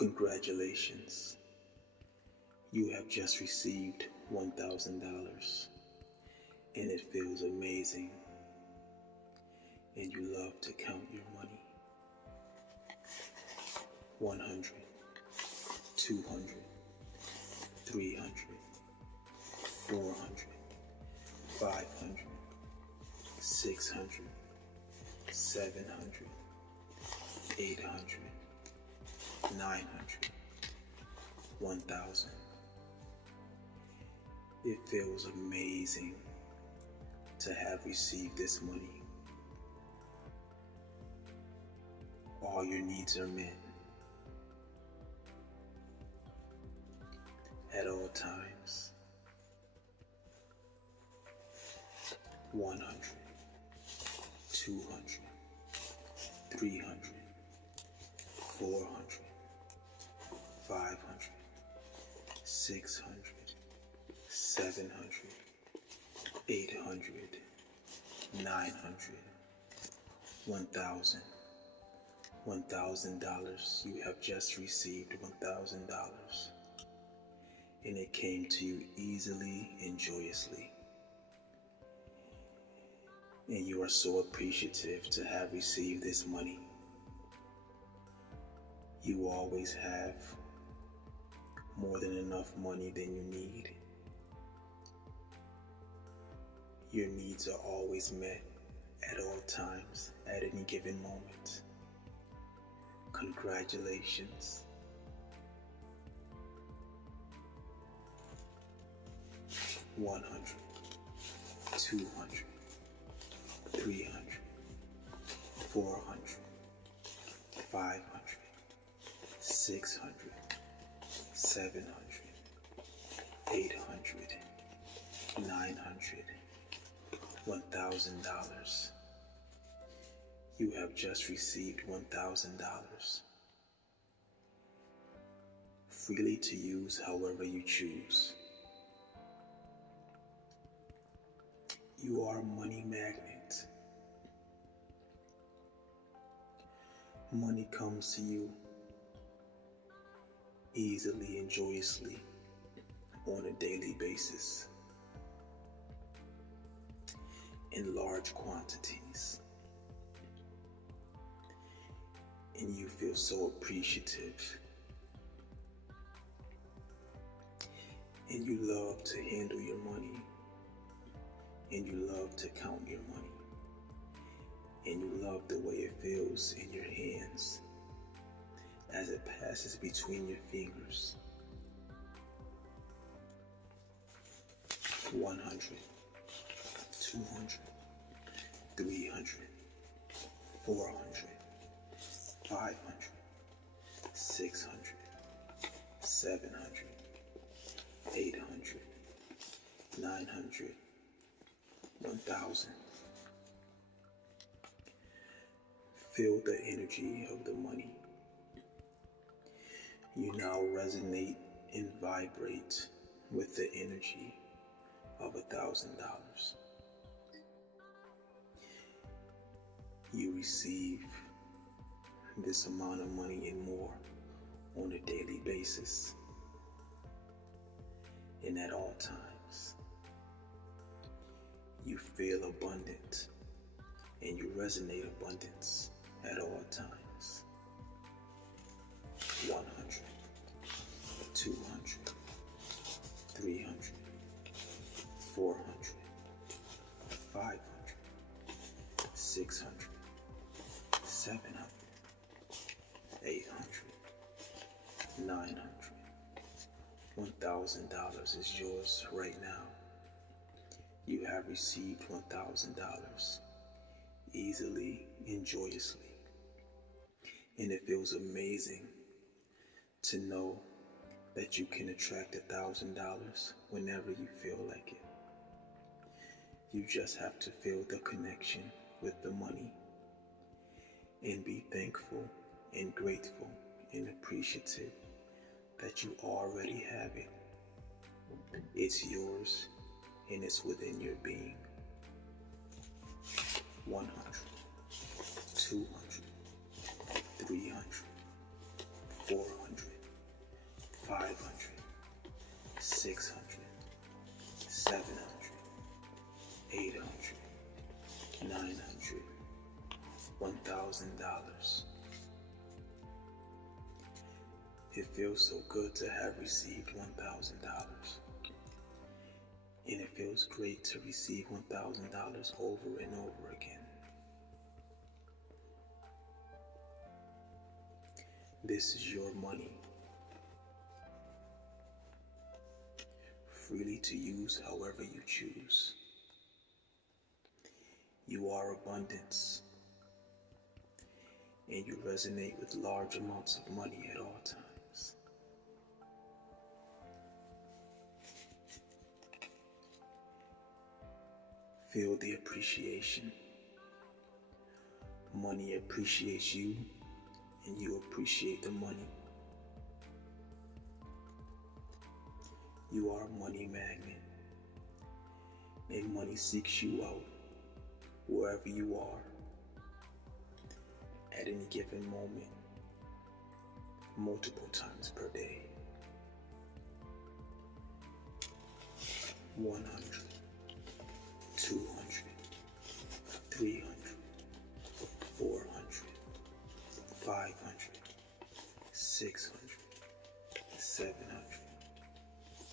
Congratulations, you have just received $1,000 and it feels amazing and you love to count your money. 100, 200, 300, 400, 500, 600, 700, 800, 900, 1,000. It feels amazing to have received this money. All your needs are met at all times. 100, 200, 300, 400, 500, 600, 700, 800, 900, 1,000. $1,000. You have just received $1,000. And it came to you easily and joyously. And you are so appreciative to have received this money. You always have more than enough money than you need. Your needs are always met at all times, at any given moment. Congratulations. $100, 200, 300, 400, 500, 600, 700, 800, 900, $1,000. You have just received $1,000. Freely to use however you choose. You are a money magnet. Money comes to you easily and joyously on a daily basis in large quantities. And you feel so appreciative. And you love to handle your money. And you love to count your money. And you love the way it feels in your hands as it passes between your fingers. 100, 200, 300, 400, 500, 600, 700, 800, 900, 1,000. Feel the energy of the money. You now resonate and vibrate with the energy of $1,000. You receive this amount of money and more on a daily basis and at all times. You feel abundant and you resonate abundance at all times. 100, 200, 300, 400, 500, 600, 700, 800, 900. $1,000 is yours right now. You have received $1,000 easily and joyously. And it feels amazing to know that you can attract $1,000 whenever you feel like it. You just have to feel the connection with the money and be thankful and grateful and appreciative that you already have it. It's yours and it's within your being. 100, 200, 300, 400, $600, $700, $800, $900, $1,000. It feels so good to have received $1,000. And it feels great to receive $1,000 over and over again. This is your money, freely to use however you choose. You are abundance, and you resonate with large amounts of money at all times. Feel the appreciation. Money appreciates you, and you appreciate the money. You are a money magnet, and money seeks you out wherever you are at any given moment, multiple times per day. 100, 200, 300, 400, 500, 600, 700,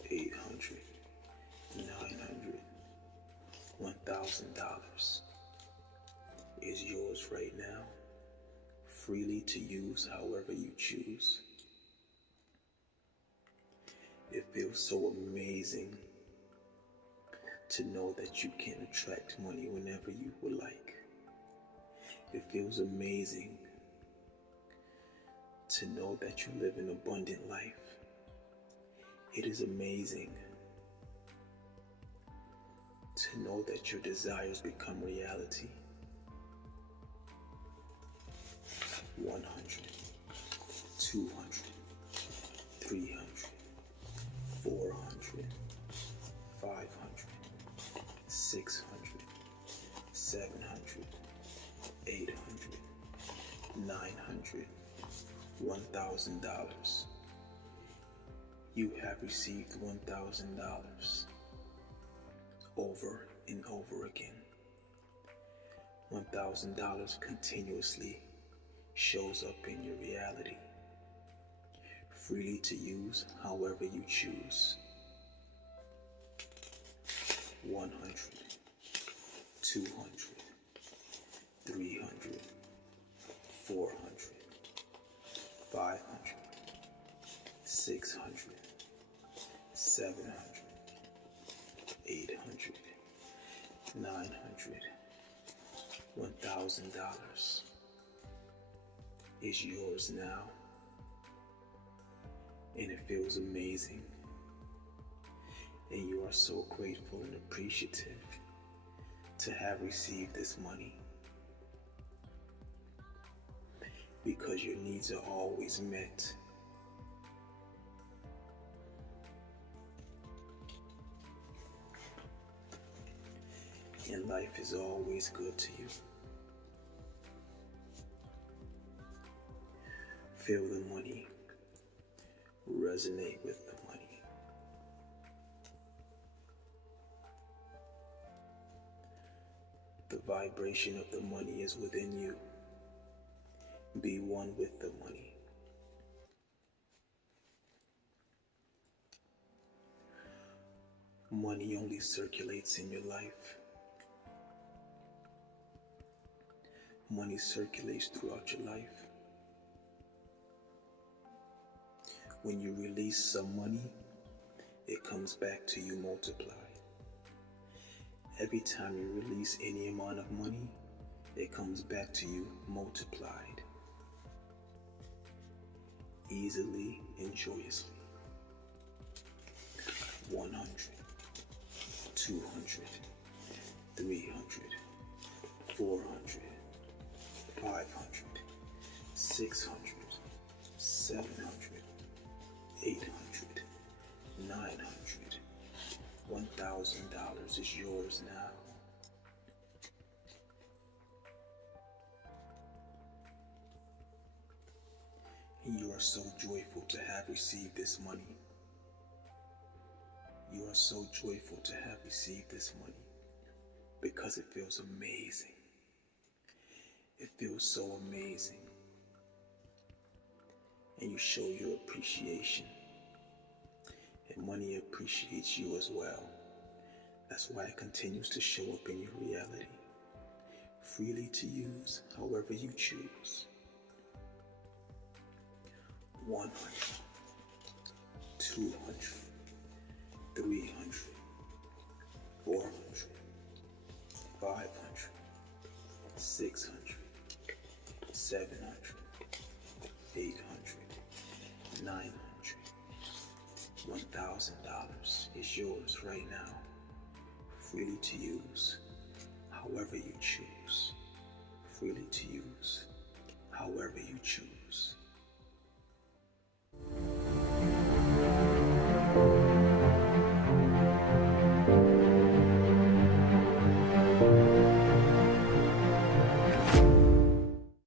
800, 900, $1,000 is yours right now, freely to use however you choose. It feels so amazing to know that you can attract money whenever you would like. It feels amazing to know that you live an abundant life. It is amazing to know that your desires become reality. 100, 200, 300, 400, 500, 600, 700, 800, 900, $1,000. You have received $1,000 over and over again. $1,000 continuously shows up in your reality, freely to use however you choose. 100, 200, 300, 400, 500, 600, 700, 800, 900, $1,000 is yours now, and it feels amazing, and you are so grateful and appreciative to have received this money, because your needs are always met. And life is always good to you. Feel the money, resonate with the money. The vibration of the money is within you. Be one with the money. Money only circulates in your life. Money circulates throughout your life. When you release some money, it comes back to you multiplied. Every time you release any amount of money, it comes back to you multiplied. Easily and joyously. 100, 200, 300, 400, 500, 600, 700, 800, 900, $1,000 is yours now. And you are so joyful to have received this money. you are so joyful to have received this money because it feels amazing. It feels so amazing. And you show your appreciation. And money appreciates you as well. That's why it continues to show up in your reality, freely to use however you choose. 100, 200, 300, 400, 500, 600, 700, 800, 900. $1,000 is yours right now, freely to use however you choose. Freely to use however you choose.